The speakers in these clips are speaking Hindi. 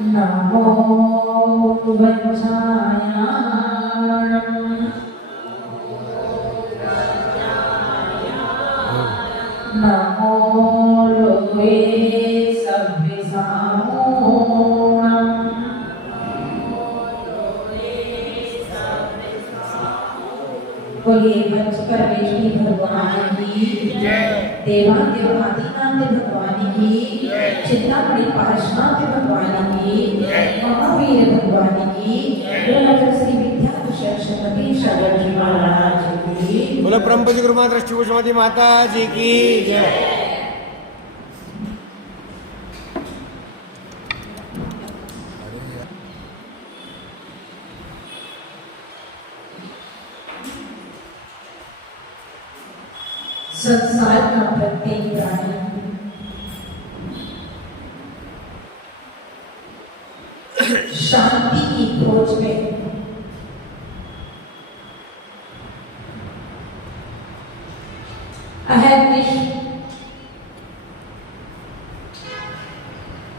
नमो वज्रायाणम् नमो लोके सव्यसामूणम् बोलिए पंच परमेश्वरी भगवान की देवादिदेव आदिनाथ भगवान की चिंतामणि पार्श्वनाथ भगवान की महावीर भगवान की श्री विद्या सरस्वती सरस्वती महाराज की बोलो परमपूज्य गुरु माता श्री पुष्पवती माता जी की जय। संसार का प्रत्येक प्राणी शांति की खोज में अहर्निश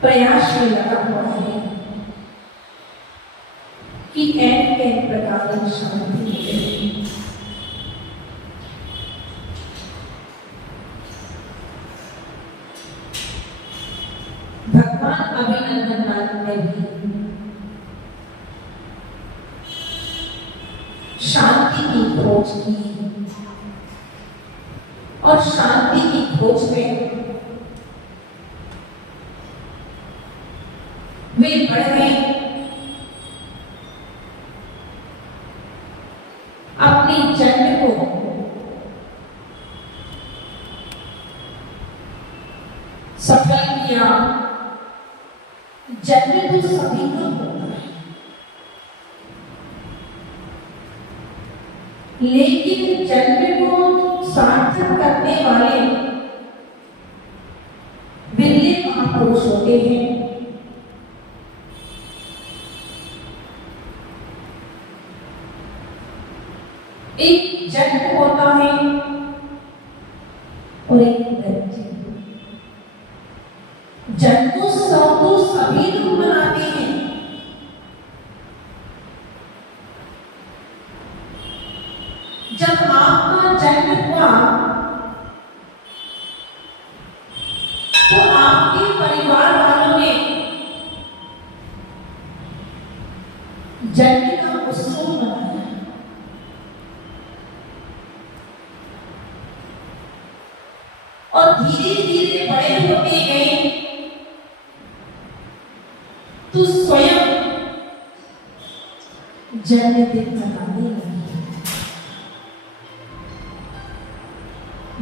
प्रयास में लगा हुआ है कि कैसे प्रकार की शांति मिले। भगवान अभिनंदन ने भी शांति की खोज की और शांति की खोज में वे बढ़े अपनी जन्म को सफल किया। जन्म तो सभी को होता है, लेकिन जन्म को सार्थक करने वाले बिरले महापुरुष होते हैं। एक जन्म होता है और एक मृत्यु। जन्मोत्सव तो सभी लोग मनाते हैं, जब आपका जन्म हुआ तो आपके परिवार वालों ने जन्म का उत्सव मनाया और धीरे धीरे बड़े होते गए तो स्वयं जन्मदिन मनाने लगे।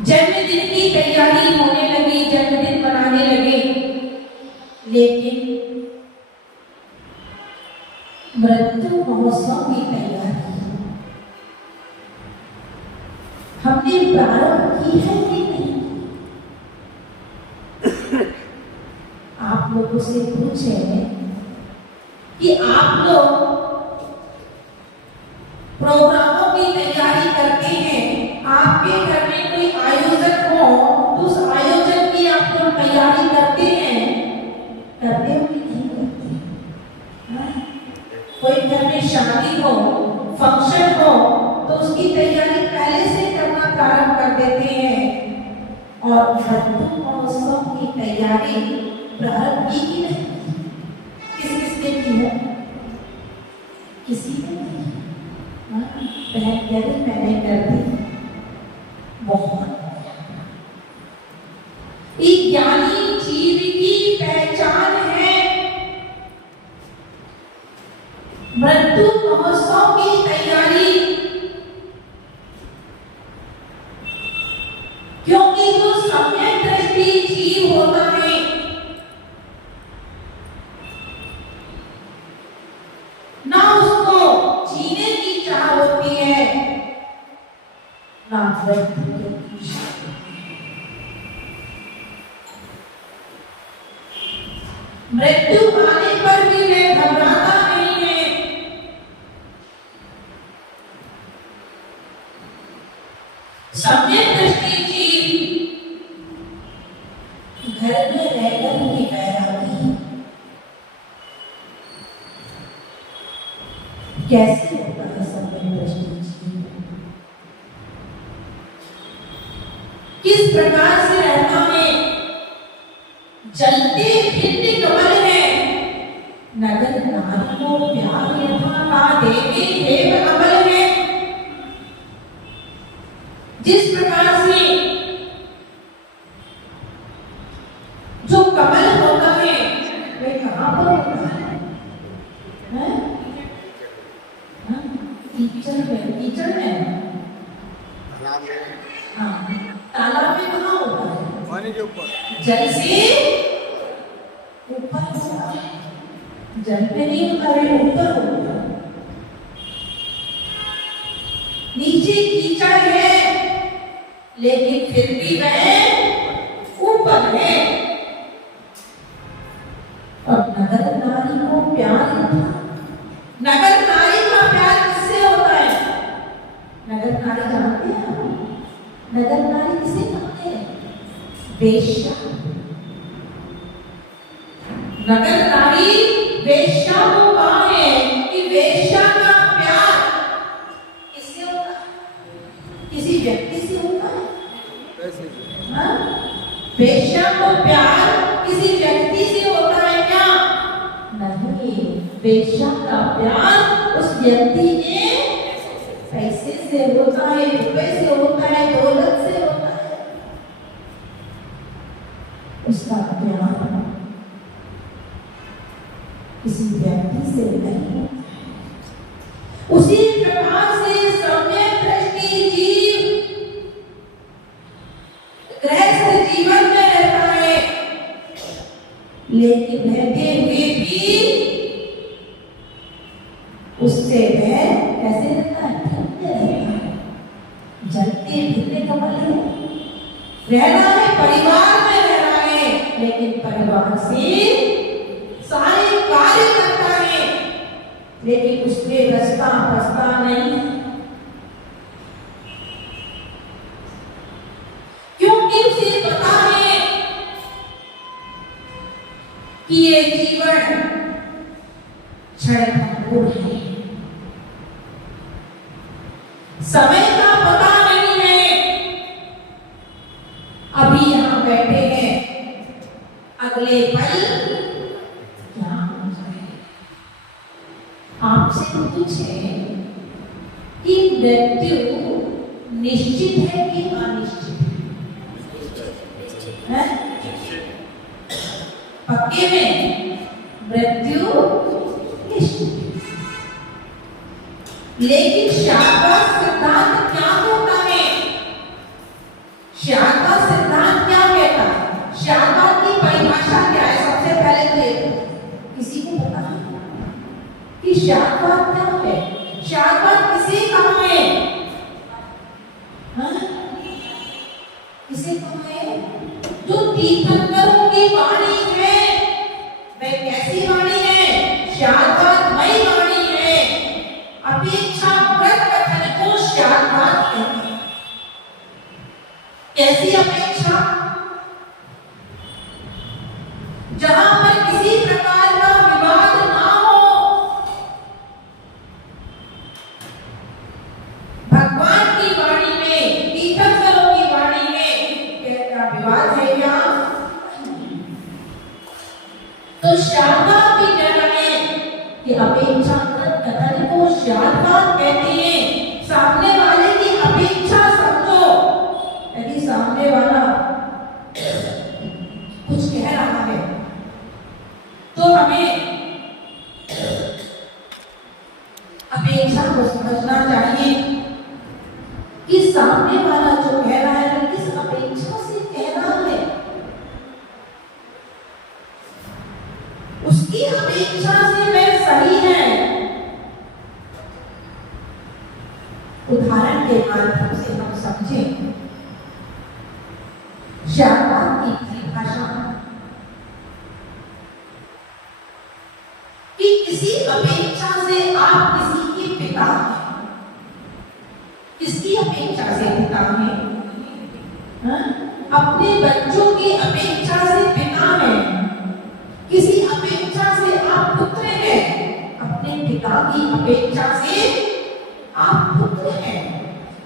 जन्मदिन की तैयारी होने लगी, जन्मदिन मनाने लगे, लेकिन मृत्यु महोत्सव की तैयारी हमने प्रारंभ की है कि नहीं? आप लोगों से पूछे कि आप लोग प्रोग्रामों की तैयारी करते हैं, आपके घर में कोई आयोजन हो तो उस आयोजन की आप लोग तैयारी करते हैं, करते हो कि नहीं करते? कोई घर में शादी हो, फंक्शन हो तो उसकी तैयारी पहले से करना प्रारंभ कर देते हैं। और मृत्यु महोत्सव की तैयारी प्रारंभ की कि नहीं? किस किसने की है? किसी ने नहीं। मैंने कर दी। बहुत एक ज्ञानी जीव की पहचान है मृत्यु महोत्सव की तैयारी, क्योंकि जो सम्यक दृष्टि जीव होता है ना उसको जीने की चाह होती है ना मृत्यु की चाह। मृत्यु आने पर भी वे घबराता नहीं है। सम्यक दृष्टि जीव घर में रहकर भी बैरागी कैसे होता है समय दृष्टि? किस प्रकार से रहता है? जलते भिन्न कमल है, नगर नारी को प्यार यथा का देवे देव अमल है। जिस प्रकार से जो कमल होता है वह कहाँ पर होता है? कीचड़ में। हाँ, तालाब में कहाँ होता है? पानी के ऊपर, जल से ऊपर होता है, जल पे नहीं होता है, ऊपर होता है। नीचे कीचड़ है लेकिन फिर भी वह ऊपर है। और नगर नारी को प्यार होता है। नगर नारी का प्यार किससे होता है? नगर नारी जानते हैं? नगर नारी किसे कहते हैं? वेश्या। नगर नारी वेश्या को कहा है कि वेश्या का प्यार किससे होता है? किसी व्यक्ति से होता है? हाँ? वेश्या को प्यार किसी व्यक्ति से होता है क्या? नहीं, वेश्या का प्यार उस व्यक्ति के पैसे से होता है, रुपए से होता है, दौलत से होता है। उसका प्यार किसी व्यक्ति से नहीं। उसी प्रकार से सम्यक दृष्टि जीव गृहस्थ जीवन में रहता है, लेकिन रहते हुए भी उससे वह कैसे रहता है? जलते भिन्न कमल है। रहना है परिवार में, रहना है लेकिन परिवार से सारे कार्य करता है, लेकिन उसमें रस्ता बसता नहीं है। क्योंकि उसे पता है कि ये जीवन क्षणभंगुर है, समय का पता नहीं है। अभी यहां बैठे हैं, अगले पल क्या हो जाए? आपसे पूछे कि मृत्यु निश्चित है कि अनिश्चित है? पक्के में मृत्यु निश्चित है। लेकिन शास्त्र सिद्धांत क्या होता है? शास्त्र सिद्धांत क्या कहता है? शास्त्र की परिभाषा क्या है? सबसे पहले तो ये किसी को पता है कि शास्त्र क्या है? शास्त्र किसे कहा है? हाँ? किसे कहा है? जो तीर्थंकरों की वाणी है वह कैसी वाणी है? शास्त्रमयी वाणी है। अपेक्षा व्रत कथन को शास्त्र कहते हैं। कैसी अपेक्षा? जहां पर किसी प्रकार का विवाद ना हो, भगवान की वाणी में, तीर्थंकरों की वाणी में क्या विवाद है क्या? तो शास्त्र भी कह रहे हैं कि अपेक्षा कथन को शास्त्र कहते हैं। सामने वाले की अपेक्षा समझो। यदि सामने वाला कुछ कह रहा है तो हमें अपेक्षा को समझना चाहिए कि सामने वाला जो कह रहा है वो किस अपेक्षा से कह रहा है। उसकी अपेक्षा से वह सही है। उदाहरण के माध्यम से हम समझें शास्त्र की परिभाषा कि किसी अपेक्षा से आप किसी के पिता हैं। किसकी अपेक्षा से पिता हैं? अपने बच्चों की अपेक्षा से पिता हैं। किसी अपेक्षा से आप पुत्र हैं, अपने पिता की अपेक्षा से आप पुत्र हैं,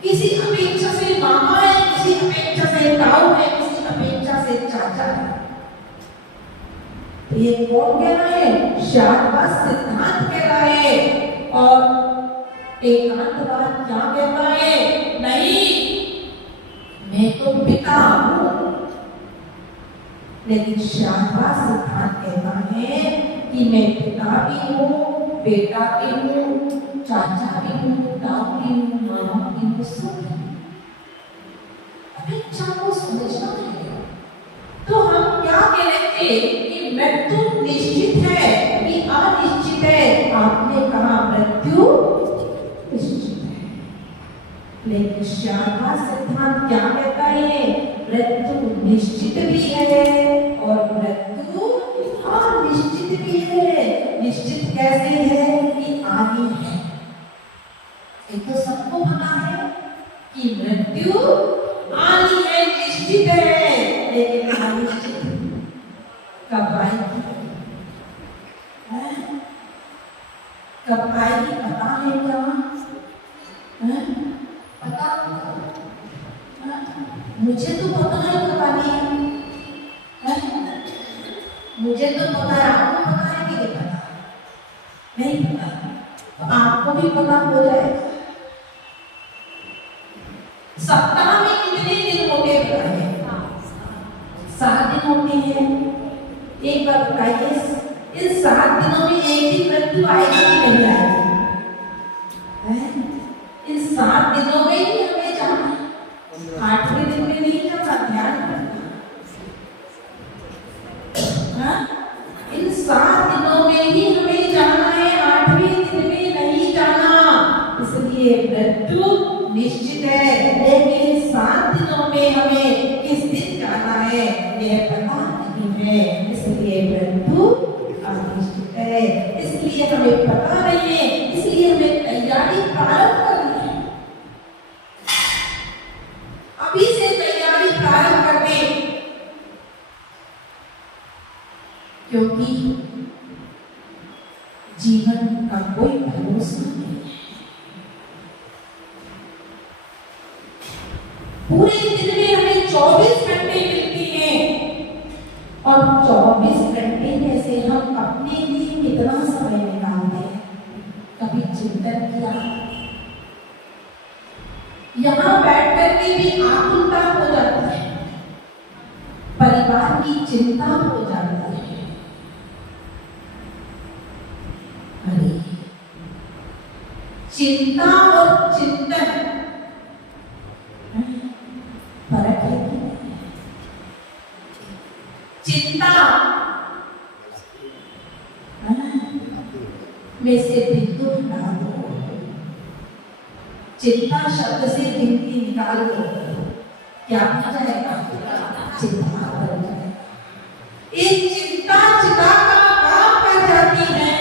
किसी अपेक्षा से मामा है, किसी अपेक्षा से ताऊ है, किसी अपेक्षा से चाचा है। तो ये कौन कह रहा है? शादवाद सिद्धांत कह रहा है। और एकांतवाद क्या कह रहा है? नहीं, मैं तो पिता हूं। लेकिन शादवाद सिद्धांत कहता है कि मैं पिता भी हूं, बेटा भी हूं, चाचा भी हूं, ताऊ भी हूं, मामा भी हूं, सब है। अपेक्षा को समझना है। तो हम क्या कह रहे थे कि मृत्यु निश्चित है कि अनिश्चित है? आपने कहा मृत्यु निश्चित है, लेकिन शादवाद सिद्धांत क्या कहता है? मृत्यु निश्चित भी है और मृत्यु अनिश्चित भी है। निश्चित कैसे है? कि आनी है। ये तो सबको पता है कि मृत्यु आनी है, निश्चित है, लेकिन अनिश्चित कब आएगी? कब आएगी पता है क्या? पता? मुझे तो पता है, पता नहीं है? मुझे तो पता है, आपको पता है कि नहीं पता? नहीं पता, तो आपको भी पता हो जाएगा। सप्ताह में कितने दिन होते हैं? 7 दिन होते हैं। एक बार बताइए, इन 7 दिनों में एक दिन मृत्यु आएगी कि नहीं आएगी? इन 7 दिनों में ही हमें जाना है, 8वें दिन में नहीं जाना। ध्यान रखना, इन 7 दिनों में ही हमें जाना है, 8वें दिन में नहीं जाना। इसलिए मृत्यु निश्चित है, लेकिन 7 दिनों में हमें किस दिन जाना है यह पता नहीं है। इसलिए मृत्यु अनिश्चित है, इसलिए हमें पता नहीं है, इसलिए हमें तैयारी प्रारंभ करनी है। अभी से तैयारी प्रारंभ कर दें, क्योंकि जीवन का कोई भरोसा नहीं है। पूरे दिन में हमें 24 घंटे मिलती हैं और 24 घंटे में से हम अपने लिए कितना समय निकालते हैं? कभी चिंतन किया? यहाँ बैठ करके भी आकुलता हो जाती है, परिवार की चिंता हो जाती है। अरे चिंता और चिंतन फर्क है कि नहीं? चिंता में से बिंदु हटा दो, चिंता शब्द से गिनती निकाल दो, क्या हो जाएगा? चिंता बन जाएगा। एक चिंता चिता का काम कर जाती है,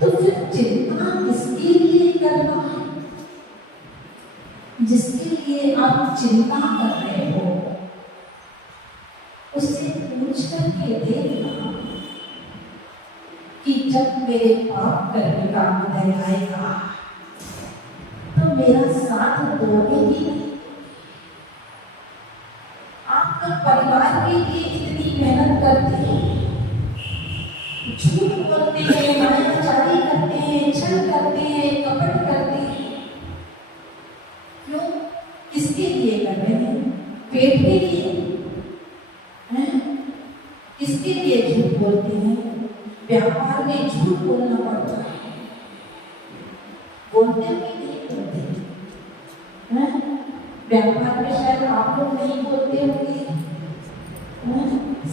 तो फिर चिंता किसके लिए करना है? जिसके लिए आप चिंता कर रहे हो उससे पूछ करके देखना कि जब मेरे पाप करने का उदय आएगा तो मेरा साथ दोगे ही नहीं। आपका परिवार के लिए इतनी मेहनत करते हैं, झूठ बोलते हैं, मायाचारी करते हैं, छल करते हैं, कपट करते हैं, क्यों? किसके लिए कर रहे हैं? पेट के लिए? किसके लिए झूठ बोलते हैं? व्यापार में झूठ बोलना पड़ता है, बोलते भी नहीं बोलते। व्यापार में शायद आप लोग नहीं बोलते होंगे,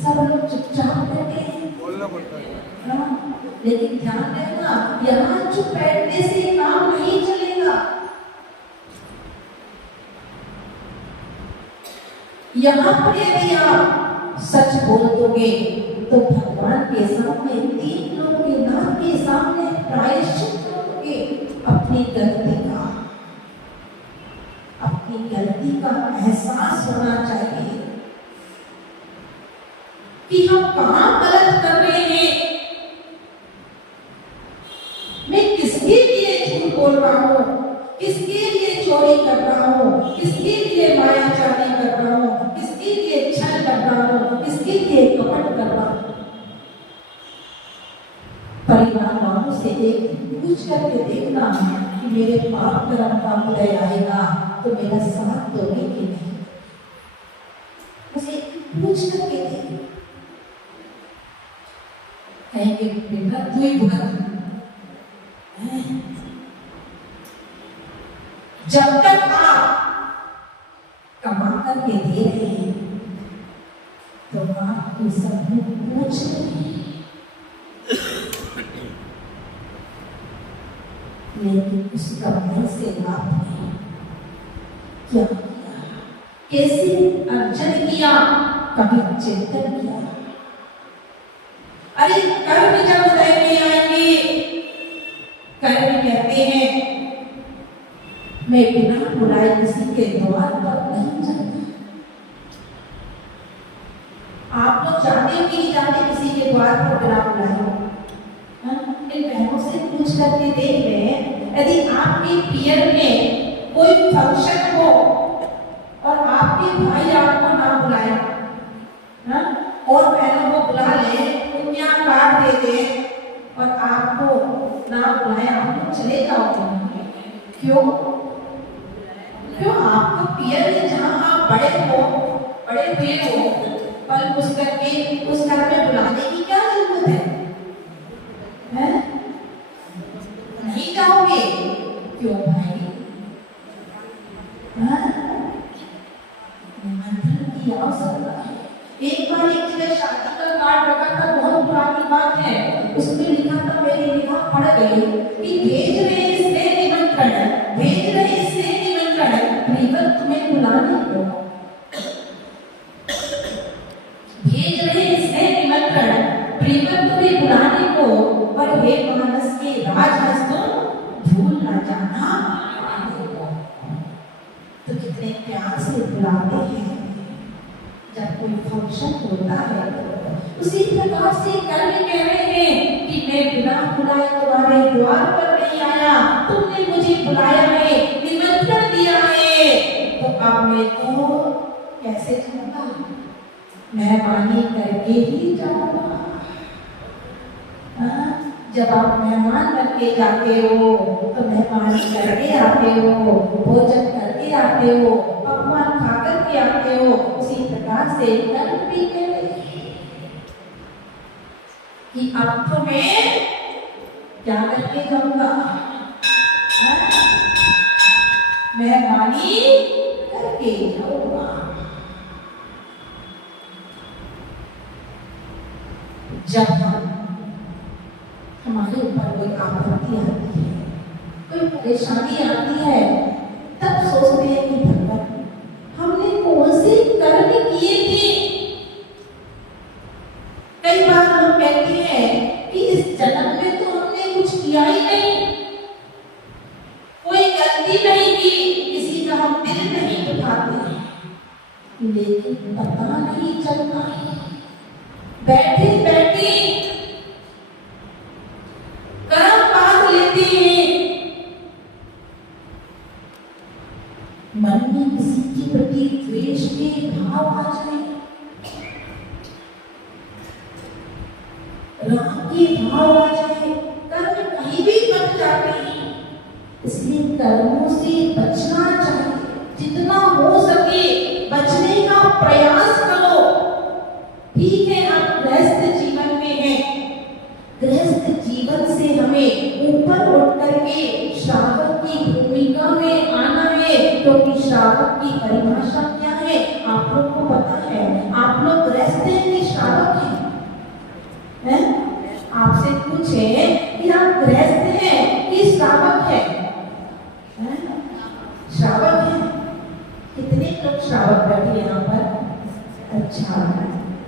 सब लोग चुपचाप रहते हैं, बोलना पड़ता है। लेकिन ध्यान रखना, यहाँ चुप बैठने से काम नहीं चलेगा। यहाँ पर यदि आप सच बोल दोगे तो भगवान के सामने, 3 लोगों के नाम के सामने प्रायश्चित करोगे अपनी गलती का। अपनी गलती का एहसास होना चाहिए कि हम कहाँ गलत कर रहे हैं। किसके लिए मायाचारी कर रहा हूँ, किसके लिए छल कर रहा हूँ, किसके लिए कपट कर रहा हूँ। परिवार वालों से एक पूछ करके देखना कि मेरे पाप कर्म का उदय आएगा तो मेरा साथ दोगे कि नहीं। उसे पूछ करके देख। कहेंगे बेटा तू ही भुगत। जब तक आप कमा करके दे रहे हैं तो आपको सब पूछ रहे हैं, लेकिन उस कमाई से आपने क्या किया, कैसे अर्जन किया, कभी चिंतन किया। अरे कर्म जब उदय में आएंगे, कर्म कहते हैं मैं बिना बुलाए किसी के द्वार पर नहीं जाता। आप लोग जाते हो कि नहीं जाते किसी के द्वार पर बिना बुलाए? इन बहनों से पूछ करके देख रहे हैं, यदि आपके पियर में कोई फंक्शन हो और आपके भाई आपको ना बुलाए और बहनों को बुला ले, उन्हें कार्ड दे दे और आपको ना बुलाए, आप लोग चले जाओगे। क्यों? क्यों? आपको पियर में जहाँ आप बड़े हुए हो, पल पुस करके उस घर में बुलाने की क्या जरूरत है? नहीं जाओगे? क्यों भाई? निमंत्रण की आवश्यकता है। एक बार एक जगह शादी का कार्ड रखा था, बहुत पुरानी बात है, उसमें लिखा था, मेरी निगाह पड़ गई कि भेज रहे इससे निमंत्रण, भेज रहे इससे निमंत्रण, प्रियवर तुम्हें बुलाने को, भेज रहे इससे निमंत्रण, प्रियवर तुम्हें बुलाने को, पर हे मानस के राजहंस तुम भूल न जाना। तो कितने प्यार से बुलाते हैं जब कोई फंक्शन होता है। उसी प्रकार से कल भी कह रहे हैं कि मैं बिना बुलाए तुम्हारे द्वार पर नहीं आया, तुमने मुझे बुलाया है, निमंत्रण दिया है, तो अब मैं तो कैसे जाऊंगा? मेहमानी करके ही जाऊंगा। जब आप मेहमान करके जाते हो तो मेहमानी करके आते हो, भोजन करके आते हो, पकवान खा करके आते हो। उसी प्रकार से कर्म भी कि अब तो मैं क्या करके जाऊंगा? मेहमानी करके जाऊंगा। जब हमारे ऊपर कोई आपत्ति आती है, कोई परेशानी आती है, तब सोचते हैं कि भगवान हमने कौन से कर्म किए थे। कई बार हम कहते हैं कि इस जन्म में तो हमने कुछ किया ही नहीं, कोई गलती नहीं की, किसी का हम दिल नहीं दुखाते, लेकिन पता नहीं चलता है, बैठे बैठे कर्म बांध लेते हैं। मन में किसी के प्रति द्वेष के भाव आ जाए, राग के भाव आ जाए, कर्म कहीं भी बच जाते हैं। इसलिए कर्मों से बचना चाहिए, जितना हो सके बचने का प्रयास करो। ठीक है, आप गृहस्थ जीवन में हैं, गृहस्थ जीवन से हमें ऊपर उठ करके श्रावक की भूमिका में आना है, क्योंकि श्रावक की परिभाषा क्या है आप लोग को पता है। आप लोग गृहस्थ हैं कि श्रावक हैं? आपसे पूछे कि आप गृहस्थ हैं कि श्रावक हैं? श्रावक हैं। कितने लोग श्रावक बैठे यहाँ पर? अच्छा,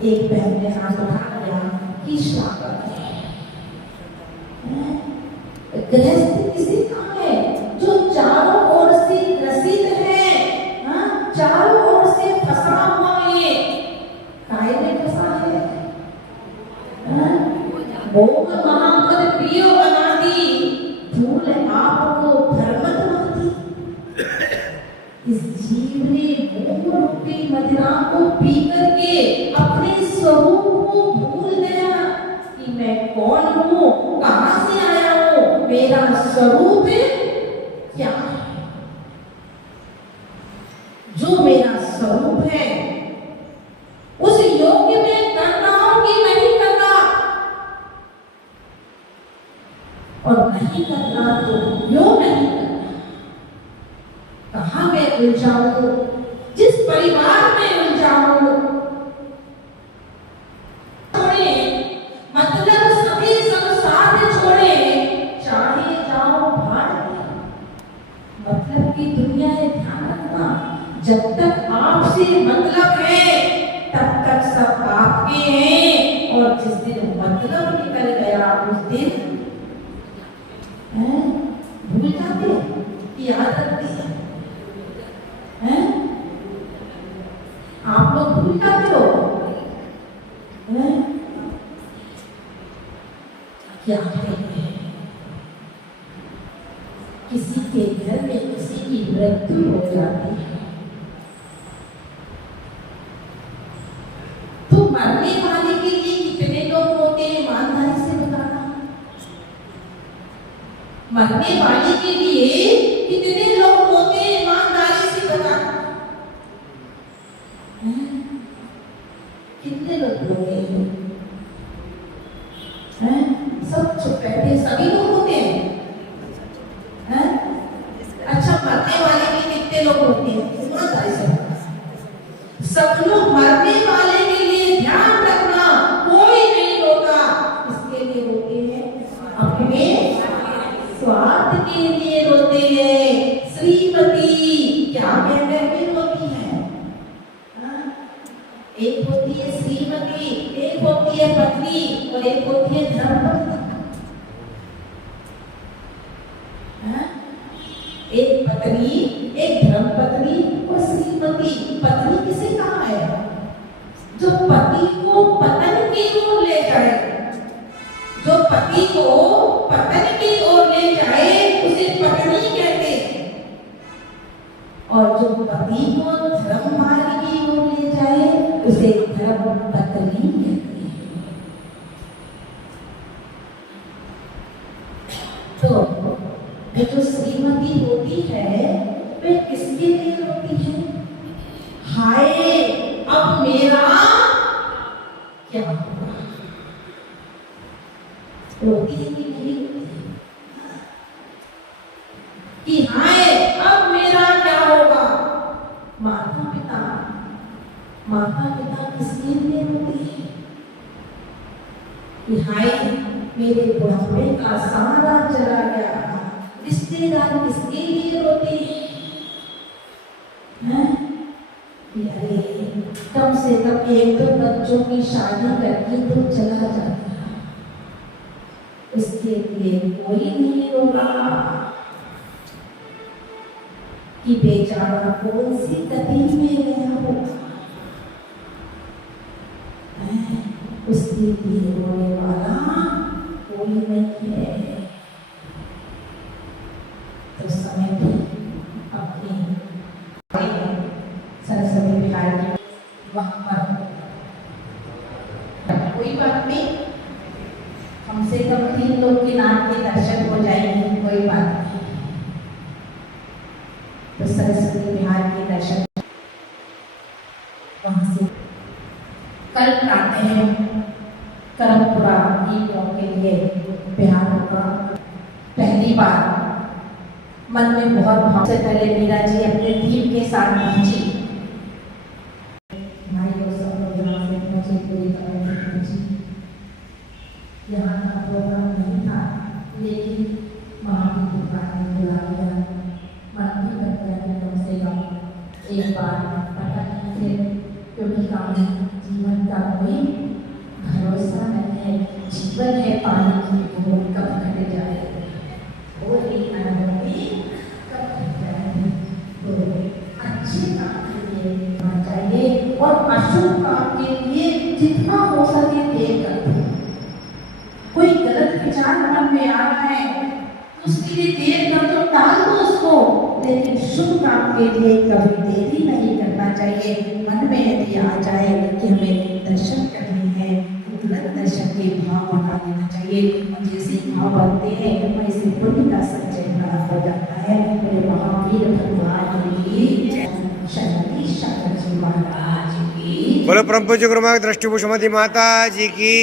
एक बहन ने हाथ उठा लिया कि श्रावक है। गृहस्थ किसी का है जो चारों ओर से ग्रसित है, चारों ओर से फंसा हुआ है। काहे में फंसा है? भोग महामद प्रियो अनादि, भूल आपको धर्मत महती। इस जीव ने मोह रूपी मदिरा को पी करके अपने स्वरूप को भूल गया कि मैं कौन हूँ, कहाँ से आया हूँ, मेरा स्वरूप क्या है। जो मेरा स्वरूप है उस योग्य में कर रहा हूं कि नहीं कर रहा, और नहीं कर रहा तो क्यों नहीं कर रहा, कहाँ मैं उलझा हूं, जिस परिवार में उलझा हूं। छोड़े मतलब सभी सब साथ छोड़े, चाहे जाओ भाड़ में, मतलब की दुनिया है। ध्यान रखना, जब तक आपसे मतलब है तब तक सब आपके हैं, और जिस दिन मतलब निकल गया उस दिन भूल जाते कि याद रखते हैं। आप लोग भूल जाते हो क्या है। किसी के घर में किसी की मृत्यु हो जाती है तो मरने वाले के लिए कितने लोग होते हैं, ईमानदारी से बताना। मरने वाले के लिए कितने लोग होते हैं, ईमानदारी से बताना। कितने लोग होते हैं? सब चुप बैठे, सभी लोग होते हैं। अच्छा, मरने वाले के कितने लोग होते हैं, ईमानदारी से बताना। सब लोग मरने वाले के लिए ध्यान रखना, कोई नहीं रोता। इसके लिए रोते हैं, अपने स्वार्थ के लिए रोते हैं। श्रीमती क्या कहकर के रोती है? एक होती है श्रीमती, एक होती है पत्नी, और एक होती है धर्मपत्नी। एक पत्नी, एक धर्मपत्नी और श्रीमती। पत्नी किसे कहा है? जो पति को पतन की ओर ले जाए, जो पति को पतन की ओर ले जाए उसे पत्नी कहते हैं, और जो पति को धर्म मार्ग की ओर ले जाए उसे धर्म पत्नी कहते हैं। तो जो श्रीमती होती है वे किसके लिए होती है? हाय अब मेरा क्या होगा, रोती है कि नहीं रोती कि हाय अब मेरा क्या होगा। माता पिता किसके लिए रोती है कि हाय मेरे बुढ़ापे का सहारा चला गया। रिश्तेदार किसके लिए रोते हैं? अरे कम से कम एक दो बच्चों की शादी करके तो चला जाता, उसके लिए कोई नहीं रो रहा कि बेचारा कौन सी गति में गया होगा। उसके लिए रोने वाला कोई नहीं है। तो समय पे अपनी सरस्वती बिहार वहाँ पर कोई बात नहीं, कम से कम 3 लोग के नाम के दर्शन हो जाएंगे, कोई बात नहीं। तो सरस्वती बिहार के दर्शन वहाँ से कल आते हैं। करमपुरा के लिए बिहार होगा। पहली बार मन में बहुत भाव से पहले मीरा जी अपने टीम के साथ पहुंची। भाई लोग सब लोग यहाँ से पहुंचे, पूरी तरह से पहुंची। यहाँ का प्रोग्राम नहीं था, लेकिन वहाँ की दुकान ने बुला लिया। मन भी करता है कि कम से कम एक बार पता नहीं फिर, क्योंकि काम जीवन का कोई भरोसा नहीं है। जीवन है पानी की, वो कब घट जाए, वो एक अनुभवी कब घट जाए। तो अच्छे काम के लिए होना चाहिए, और अशुभ काम के लिए जितना हो सके देर करते। कोई गलत विचार मन में आ रहा है उसके लिए देर कर तो टाल दो उसको, लेकिन शुभ काम के लिए कभी देरी नहीं करना चाहिए। मन में यदि आ जाए कि हमें दर्शन करने हैं तो तुरंत दर्शन के भाव बना लेना चाहिए। और जैसे भाव बनते हैं वैसे पुण्य का संचय प्राप्त हो जाता है। मेरे महावीर भगवान की जय। शक्ति शंकर जी महाराज की बोलो परम पूज्य गुरु मार्ग दृष्टि भूषमती माता जी की।